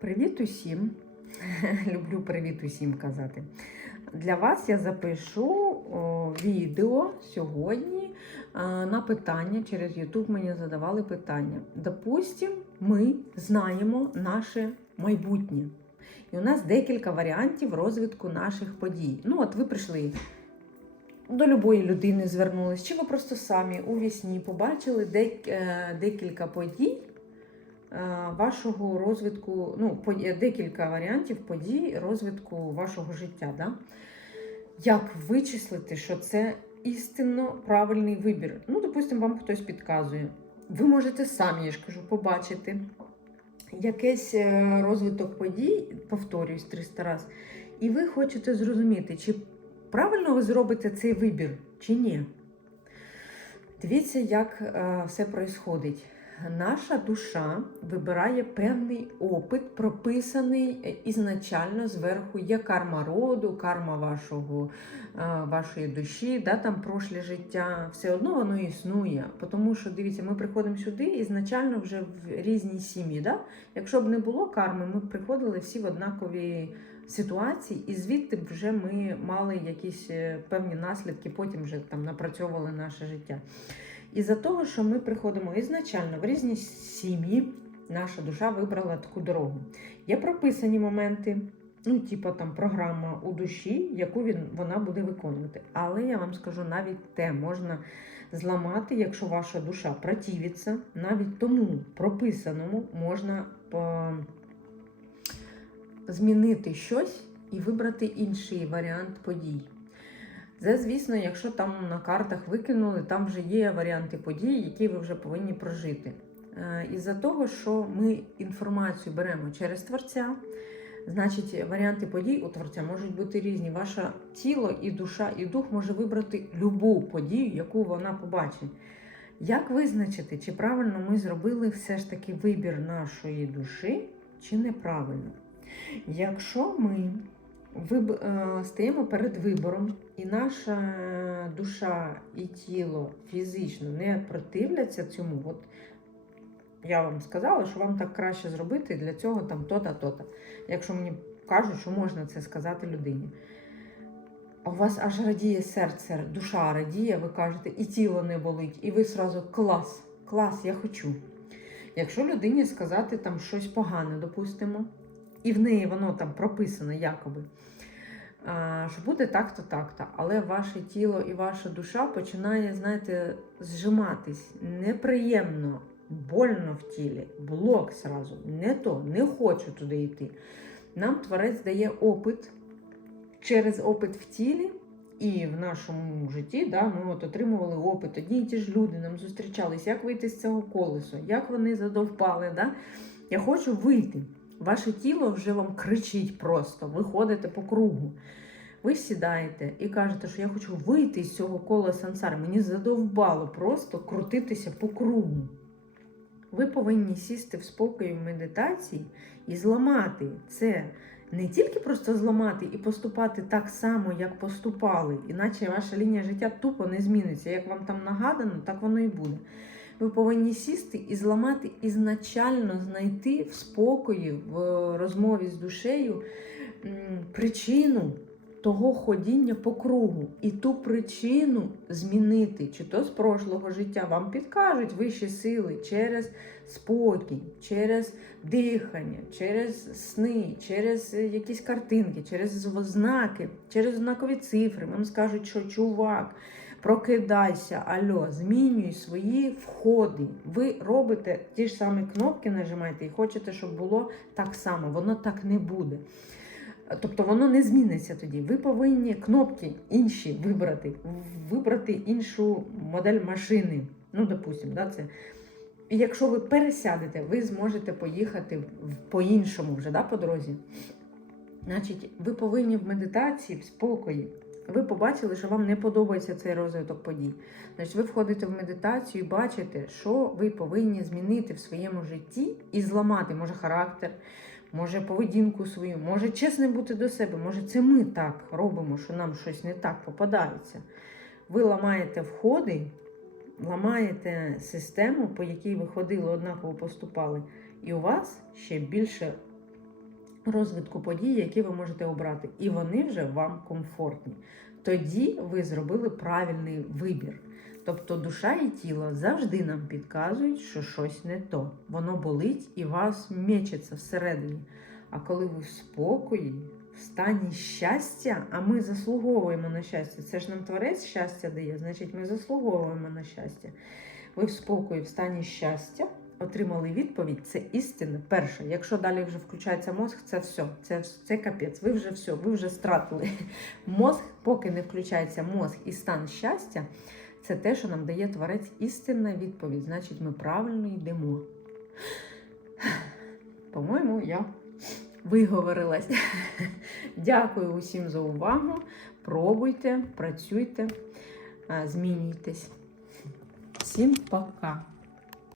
Привіт усім! Люблю привіт усім казати. Для вас я запишу відео сьогодні на питання через YouTube мені задавали питання. Допустим, ми знаємо наше майбутнє. І у нас декілька варіантів розвитку наших подій. Ну, от ви прийшли до любої людини, звернулись, чи ви просто самі у вісні побачили е, декілька подій вашого розвитку, ну, е, декілька варіантів подій розвитку вашого життя. Да? Як вичислити, що це істинно правильний вибір? Ну, допустимо, вам хтось підказує. Ви можете самі, я ж кажу, побачити якийсь е, розвиток подій, повторююсь 300 раз, і ви хочете зрозуміти, чи правильно ви зробите цей вибір, чи ні. Дивіться, як е, все происходить. Наша душа вибирає певний опит, прописаний е, ізначально зверху. Є карма роду, карма вашого, е, вашої душі, да, там прошле життя. Все одно воно існує. Тому що, дивіться, ми приходимо сюди ізначально вже в різні сім'ї. Да? Якщо б не було карми, ми б приходили всі в однакові ситуації, і звідти вже ми мали якісь е, певні наслідки, потім вже там напрацьовували наше життя. Із-за того, що ми приходимо ізначально в різні сім'ї, наша душа вибрала таку дорогу. Є прописані моменти, ну, типу там програма у душі, яку він, вона буде виконувати. Але я вам скажу, навіть те можна зламати, якщо ваша душа противиться, навіть тому прописаному можна по... змінити щось і вибрати інший варіант подій. Це, звісно, якщо там на картах викинули, там вже є варіанти подій, які ви вже повинні прожити. Е, Із-за того, що ми інформацію беремо через творця, значить варіанти подій у творця можуть бути різні. Ваше тіло і душа, і дух може вибрати любу подію, яку вона побачить. Як визначити, чи правильно ми зробили все ж таки вибір нашої душі, чи неправильно? Якщо ми виб... е, стаємо перед вибором, і наша душа і тіло фізично не противляться цьому, от я вам сказала, що вам так краще зробити для цього там то-та, то-та. Якщо мені кажуть, що можна це сказати людині. А у вас аж радіє серце, душа радіє, ви кажете, і тіло не болить, і ви сразу клас, клас, я хочу. Якщо людині сказати там щось погане, допустимо, і в неї воно там прописано якоби, що буде так-то, так-то, але ваше тіло і ваша душа починає, знаєте, зжиматись неприємно, больно в тілі, блок сразу, не то, не хочу туди йти. Нам творець дає опит через опит в тілі. І в нашому житті да, ми от отримували опит. Одні і ті ж люди нам зустрічались, як вийти з цього колесу, як вони задовпали. Да? Я хочу вийти. Ваше тіло вже вам кричить просто, ви ходите по кругу. Ви сідаєте і кажете, що я хочу вийти з цього кола сансари. Мені задовбало просто крутитися по кругу. Ви повинні сісти в спокої в медитації і зламати це. Не тільки просто зламати і поступати так само, як поступали, іначе ваша лінія життя тупо не зміниться. Як вам там нагадано, так воно і буде. Ви повинні сісти і зламати ізначально знайти в спокої, в розмові з душею причину того ходіння по кругу. І ту причину змінити, чи то з прошлого життя вам підкажуть вищі сили через спокій, через дихання, через сни, через якісь картинки, через знаки, через знакові цифри. Вам скажуть, що чувак. Прокидайся, альо, змінюй свої входи. Ви робите ті ж самі кнопки, нажимаєте і хочете, щоб було так само. Воно так не буде. Тобто воно не зміниться тоді. Ви повинні кнопки інші вибрати, вибрати іншу модель машини. Ну, допустимо, да, це. І якщо ви пересядете, ви зможете поїхати по-іншому вже да, по дорозі. Значить, ви повинні в медитації, в спокої. Ви побачили, що вам не подобається цей розвиток подій. Значить, ви входите в медитацію і бачите, що ви повинні змінити в своєму житті і зламати, може, характер, може, поведінку свою, може, чесним бути до себе, може, це ми так робимо, що нам щось не так попадається. Ви ламаєте входи, ламаєте систему, по якій ви ходили, однаково поступали, і у вас ще більше розвитку подій, які ви можете обрати, і вони вже вам комфортні. Тоді ви зробили правильний вибір. Тобто душа і тіло завжди нам підказують, що щось не то. Воно болить і вас мечеться всередині. А коли ви в спокої, в стані щастя, а ми заслуговуємо на щастя, це ж нам творець щастя дає, значить ми заслуговуємо на щастя. Ви в спокої, в стані щастя отримали відповідь, це істина. Перше, якщо далі вже включається мозг, це все, це, це капець. Ви вже все, ви вже стратили. Мозг, поки не включається мозг і стан щастя, це те, що нам дає творець істинна відповідь. Значить, ми правильно йдемо. По-моєму, я виговорилась. Дякую усім за увагу. Пробуйте, працюйте, змінюйтесь. Всім пока!